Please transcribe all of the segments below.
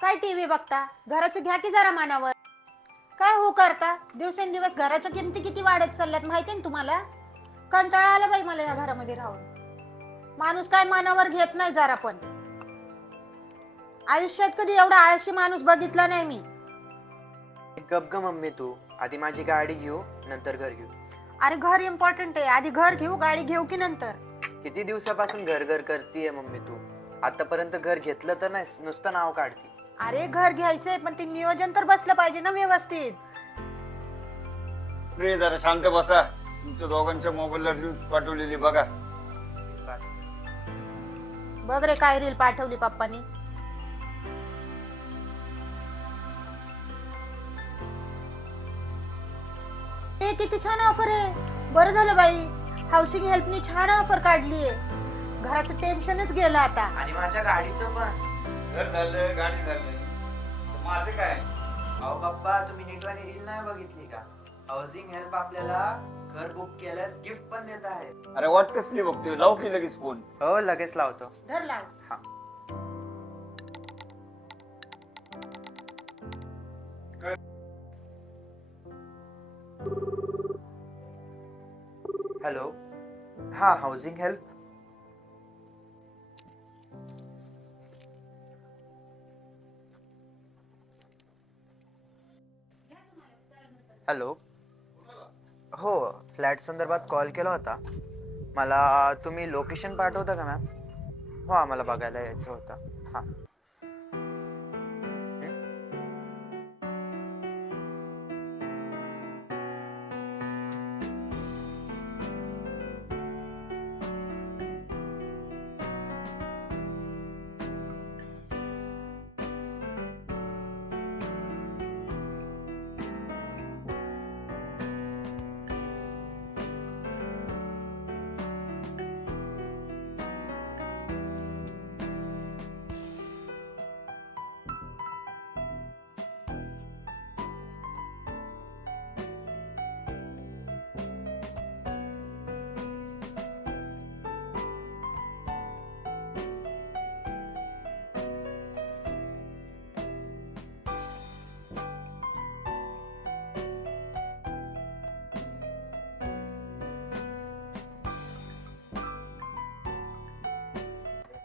काय टीव्ही बघता? घराचं घ्या की जरा मनावर. काय हो करता? दिवसेंदिवस घराच्या किमती किती वाढत चालल्यात माहिती ना तुम्हाला? कंटाळा आला बाई मला या घरामध्ये राहून. माणूस काय मनावर घेत नाही जरा पण. आयुष्यात कधी एवढा आळशी माणूस बघितला नाही मी. गप ग मम्मी तू. आधी माझी गाडी घेऊ, नंतर घर घेऊ. अरे घर इम्पॉर्टंट आहे. आधी घर घेऊ, गाडी घेऊ की नंतर? किती दिवसापासून घर घर करतीये मम्मी तू. आतापर्यंत घर घेतलं तर नाही, नुसतं नाव काढती. अरे घर घ्यायचंय पण ते नियोजन तर बसलं पाहिजे ना व्यवस्थित. प्लीज जरा शांत बसा. तुमच्या दोघांच्या मोबाईलला रील्स पाठवलेली बघा. बघ रे काय रील पाठवली पप्पानी. हे किती छान ऑफर आहे. बरं झालं बाई, हाऊसिंग हेल्पनी छान ऑफर काढलीये. घराचं टेन्शनच गेलं आता. आणि माझ्या गाडीचं पण. घर झालं, गाडी झालं, माझं काय? अहो पप्पा, तुम्ही नीटवाणी रील नाही बघितली का? हाऊसिंग हेल्प आपल्याला घर बुक केल्यास गिफ्ट पण देत आहे. अरे वाट कसली बघतोय, लाव की लगेच फोन. हो लगेच लावतो. धर लाव. हा. हॅलो. हा, हाऊसिंग हेल्प. हॅलो. हो, फ्लॅट संदर्भात कॉल केला होता. मला तुम्ही लोकेशन पाठवता का मॅम? हो, आम्हाला बघायला यायचं होतं. हां.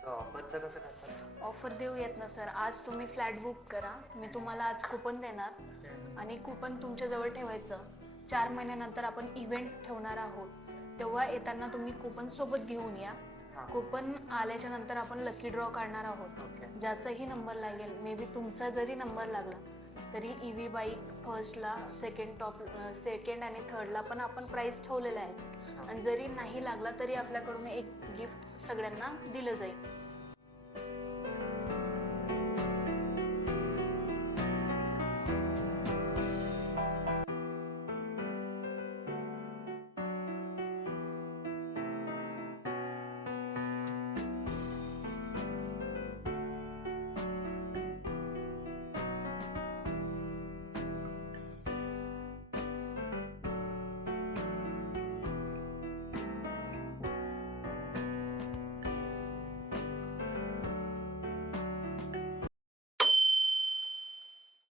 ऑफरचं कसं करतात? ऑफर देऊ येत ना सर. आज तुम्ही फ्लॅट बुक करा, मी तुम्हाला आज कुपन देणार आणि कुपन तुमच्याजवळ ठेवायचं. 4 महिन्यानंतर आपण इव्हेंट ठेवणार आहोत, तेव्हा येताना तुम्ही कुपन सोबत घेऊन या. कुपन आल्याच्या नंतर आपण लकी ड्रॉ काढणार आहोत. ज्याचाही नंबर लागेल, मे बी तुमचा जरी नंबर लागला तरी EV बाईक फर्स्टला, सेकंड आणि थर्डला पण आपण प्राईस ठेवलेला आहे. आणि जरी नाही लागला तरी आपल्याकडून एक गिफ्ट सगळ्यांना दिलं जाईल.